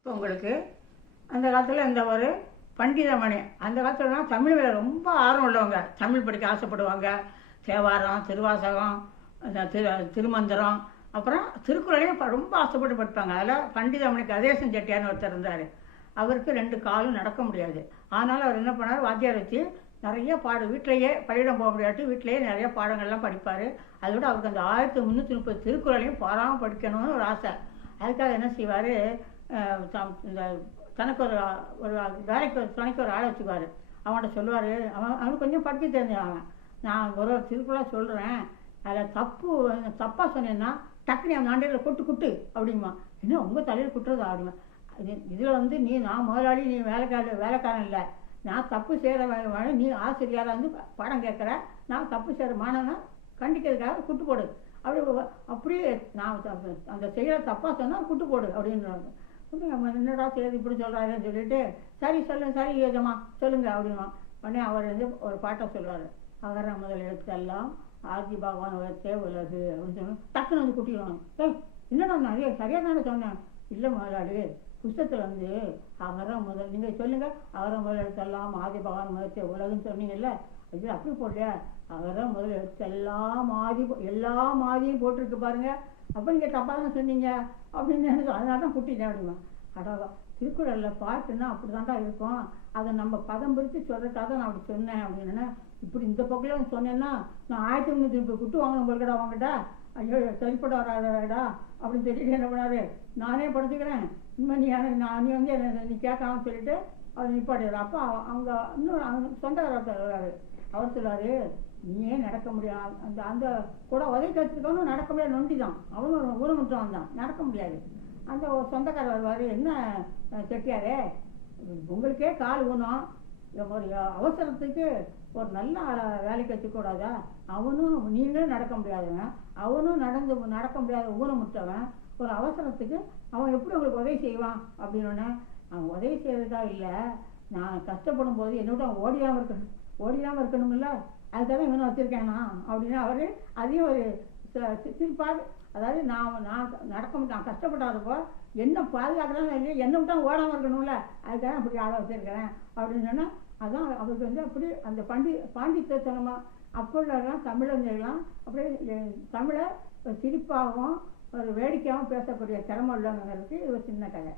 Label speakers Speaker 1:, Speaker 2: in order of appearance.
Speaker 1: இப்போ உங்களுக்கு அந்த காலத்தில் இந்த ஒரு பண்டிதமணி அந்த காலத்துலலாம் தமிழ் மேலே ரொம்ப ஆர்வம் உள்ளவங்க. தமிழ் படிக்க ஆசைப்படுவாங்க. தேவாரம் திருவாசகம் திரு திருமந்திரம் அப்புறம் திருக்குறளையும் ரொம்ப ஆசைப்பட்டு படிப்பாங்க. அதில் பண்டிதமணிக்கு கதேசன் செட்டியார்னு ஒருத்தர் இருந்தார். அவருக்கு ரெண்டு காலும் நடக்க முடியாது. ஆனாலும் அவர் என்ன பண்ணார்? வாத்தியார் வச்சு நிறைய பாடம் வீட்டிலேயே பள்ளியிடம் போக முடியாட்டி வீட்டிலேயே நிறைய பாடங்கள்லாம் படிப்பார். அதோட அவருக்கு அந்த ஆயிரத்தி முந்நூற்றி முப்பது திருக்குறளையும் பாராமல் படிக்கணும்னு ஒரு ஆசை. அதுக்காக என்ன செய்வார்? இந்த தனக்கு ஒரு ஒரு வேலைக்கு ஒரு துணைக்கு ஒரு ஆளை வச்சுக்குவார். அவன்கிட்ட சொல்லுவார். அவன் அவனுக்கு கொஞ்சம் படிக்க தெரிஞ்சவன் நான் ஒரு ஒரு திருக்குறளாக சொல்கிறேன் அதில் தப்பு தப்பாக சொன்னேன்னா டக்குனு அவன் ஆண்டையில் கொட்டு குட்டு அப்படிங்குமா என்ன உங்கள் தலையில் குட்டுறது அப்படிமா இது இதில் வந்து நீ நான் முதலாளி நீ வேலைக்கார வேலைக்காரன் இல்லை. நான் தப்பு செய்கிற நீ ஆசிரியராக வந்து படம் பாடம் கேட்குற. நான் தப்பு செய்கிற மாணவனா கண்டிக்கிறதுக்காக குட்டு போடு அப்படி அப்படியே நான் அந்த செய்கிற தப்பாக சொன்னால் குட்டு போடு அப்படின்றாங்க. நம்ம என்னடா செய்யுது இப்படி சொல்கிறாருன்னு சொல்லிட்டு சரி சொல்லுங்க சரி ஏஜமா சொல்லுங்க அப்படின்னா உடனே அவர் வந்து ஒரு பாட்டை சொல்லுவார். அகர முதல் எழுத்தெல்லாம் ஆதி பகவான் உலகத்தே உலகு அப்படின்னு சொல்லி டக்குன்னு வந்து குட்டிடுவாங்க ஏய் என்னடா நான் சரியாக தானே சொன்னேன்? இல்லை முதலாளி புஸ்தகத்தில் வந்து அகர முதல் நீங்கள் சொல்லுங்கள் அகர முதல் எழுத்தெல்லாம் ஆதி பகவான் முதலத்தே உலகுன்னு சொன்னீங்கல்ல இது அப்படி போடலையா. அகர முதல் எழுத்தெல்லாம் ஆதி எல்லா மாதியும் போட்டிருக்கு பாருங்கள் அப்போ நீங்கள் தப்பாக தான் சொன்னீங்க? அப்படின்னு எனக்கு அதனால தான் குட்டிட்டேன் அப்படிமா. அடவா திருக்குறளில் பாட்டுன்னா அப்படி தான்டா இருக்கும். அதை நம்ம பதம் பிரித்து சொல்கிறதுக்காக தான் நான் அப்படி சொன்னேன் அப்படின்னா. இப்படி இந்த பக்கம் சொன்னேன்னா நான் ஆயிரத்தி முந்நூற்றி முப்பது குட்டு வாங்கணும் போல்கடா வாங்கடா ஐயோ சரிப்பட வராடா அப்படின்னு சொல்லிட்டு என்ன பண்ணாரு? நானே படுத்துக்கிறேன். இனிமேல் நீ எனக்கு நான் நீ வந்து என்ன நீ கேட்காம சொல்லிட்டு அவர் நிப்பாட்டிடுறார். அப்போ அவங்க இன்னும் அவங்க சொந்தக்காரர் வர்றாரு. அவர் சொல்றாரு நீயே நடக்க முடியாது. அந்த அந்த கூட உதவி கற்றுக்கணும் நடக்க முடியாது நொண்டி தான் அவனும் ஒரு ஊனமுற்றவன் தான் நடக்க முடியாது. அந்த ஒரு சொந்தக்காரர் வருவார் என்ன செட்டியாரே? உங்களுக்கே கால் ஊனம். ஒரு அவசரத்துக்கு ஒரு நல்ல ஆளை வேலைக்கு வச்சுக்கூடாதா அவனும் நீங்களும் நடக்க முடியாதவன். அவனும் நடந்து நடக்க முடியாத ஊனமுற்றவன். ஒரு அவசரத்துக்கு அவன் எப்படி உங்களுக்கு உதவி செய்வான்? அப்படின்னு அவன் உதவி செய்கிறதா இல்லை. நான் கஷ்டப்படும் போது என்னோட அவன் ஓடியாமல் இருக்கணும். ஓடியாமல் இருக்கணும்ல? அதுக்காக இவனை வச்சுருக்கேனா? அப்படின்னு அவர் அதையும் ஒரு ச- அதாவது நான் நான் நடக்க முடியும் நான் கஷ்டப்படாதப்போ என்ன பாதுகாக்கிறான்னு இல்லையா என்னை விட்டா ஓடாமல் இருக்கணும்ல அதுக்காக அப்படி ஆளை வச்சுருக்கிறேன் அப்படின்னு சொன்னால் அதான் அவருக்கு வந்து அப்படி அந்த பண்டி பாண்டித்தனமாக அப்போ உள்ளவர்களாம் அப்படியே தமிழை சிரிப்பாகவும் ஒரு வேடிக்கையாகவும் பேசக்கூடிய திறமை உள்ளவங்களுக்கு இது ஒரு சின்ன கதை.